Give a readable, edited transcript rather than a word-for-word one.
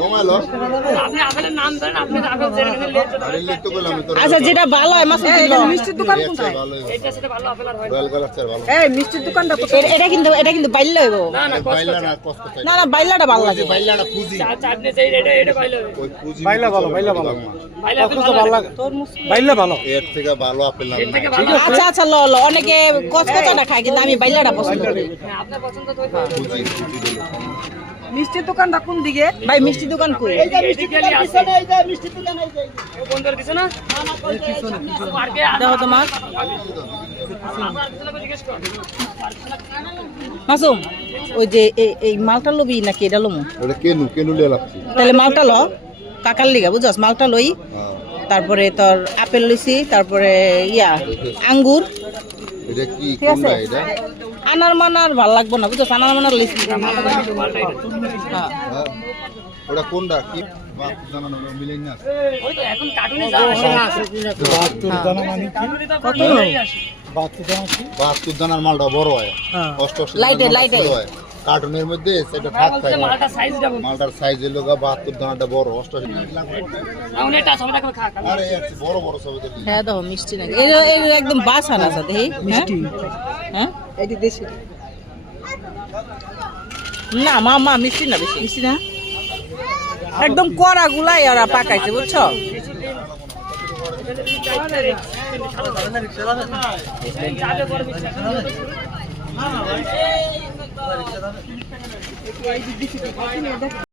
কমালো আপনি আপেলের নাম জানেন, আপনি আপেল জেনে গেলে আরে লিখতে বললাম আমি তোর আচ্ছা যেটা ভালো হয় মাসুম দিল মিষ্টির দোকান কোথায়? এটা সেটা ভালো আপেল আর হয় না। রয়্যাল কালার চার ভালো এই মিষ্টির দোকানটা কোথায়? এটা কিন্তু বাইল্য হইব না না বাইলা না কষ্ট চাই না না বাইল্যটা ভালো লাগে বাইলাটা খুঁজি চাটনি যেই এটা পাইলে হবে। ওই খুঁজি বাইলা ভালো, বাইলা ভালো। পাইলে আপেল তো ভালো লাগে তরমুজ বাইলে ভালো এর থেকে ভালো আপেল না এর থেকে ভালো আচ্ছা আচ্ছা ল ল অনেকে কচকচাটা খায় কিন্তু আমি বাইল্যটা পছন্দ করি হ্যাঁ, আপনার পছন্দ তো ওই খুঁজি খুঁজি দিল মিষ্টির দোকানটা কোন দিকে? ভাই মিষ্টি দোকান কই মেডিকেলি আছে ও বন্ধুর কিছু না পার্কে দেখো তোমার আপনার জিজ্ঞেস কর মাসুম ওই যে এই মালটা লবি নাকি এটা লমু ওটা কেনু লিয়ে লাগছে তাহলে মালটা ল কাকার লিগা বুঝছস মালটা লই হ্যাঁ তারপরে তোর আপেল লইছি তারপরে আঙ্গুর এটা কি ঠিক আছে কোনটা এটা আনার মানার ভাল লাগবো না বুঝছস আনার মানার লইছি হ্যাঁ হ্যাঁ ওটা কোনটা কি বাপ জানানো মিলেন না ওই তো এখন কার্টুনে যা আসে দানা মানে কি কত 72 দানার মালটা বড় হয় হ্যাঁ। 88 লাইটে, দানার লাইটে। ছোট হয় কার্টুনের মধ্যে সেটা থাক থাকে মালটা সাইজ ডাবল মালটার সাইজ হলো 72 দানাটা বড় 88 না এটা সবটা করে খা আরে এর চেয়ে বড় বড় সব দেখি হ্যাঁ দেখো মিষ্টি নাকি এটা একদম বাসান আছে দেখি মিষ্টি হ্যাঁ এটি দেশি। না মা মিষ্টি না বেশি মিষ্টি না একদম কড়া গুলাই ওরা পাকাইছে বুঝছো যাবে বড় বিশ্বাস